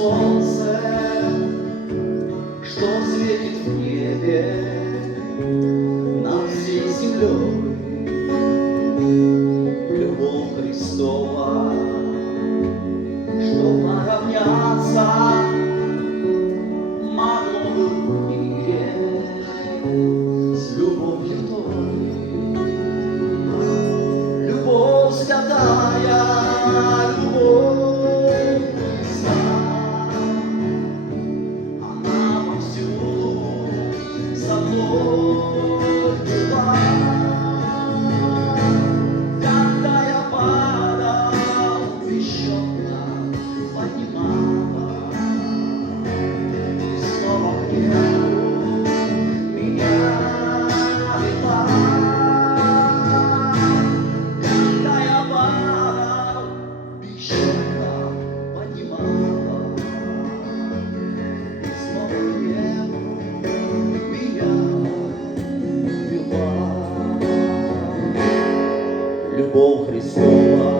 солнце, что светит в небе над всей землей. Любовь Христова, чтоб наравняться могло бы в мире с любовью той. Любовь святая, любовь Христа, она повсюду со мной была. Когда я падал, бесчетно поднимала, и снова к небу меня вела. Когда я падал, бесчетно поднимала, и снова к небу меня вела. Любовь Христова,